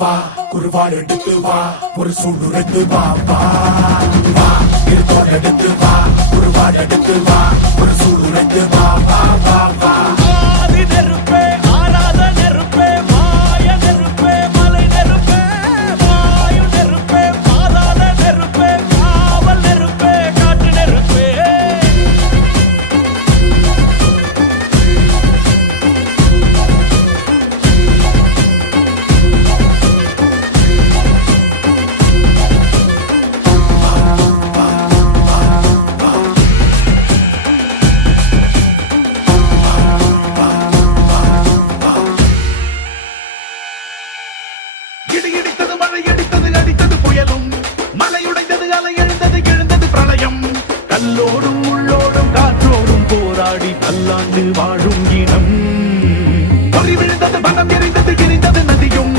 வா குருவாள் எடுத்து வா ஒரு சூடு எடுத்து வா வா வா இருக்கோள் எடுத்து வா குருவாள் எடுத்து வா ஒரு சூடு எடுத்து வா வா வா வா ஆதி நெருப்பே ஆராத நெருப்பே மாய நெருப்பே மலை நெருப்பே வாயு நெருப்பே பாதாள நெருப்பே காவல் நெருப்பே காட்டு நெருப்பே இடி இடித்தது மழை அடித்தது அடித்தது புயலும் மலையுடைந்தது அலை எழுந்தது எழுந்தது பிரளயம் கல்லோடும் உள்ளோடும் காற்றோடும் போராடி பல்லாண்டு வாழும் இனம் பொறி விழுந்தது மனம் எரிந்தது எரிந்தது நதியும்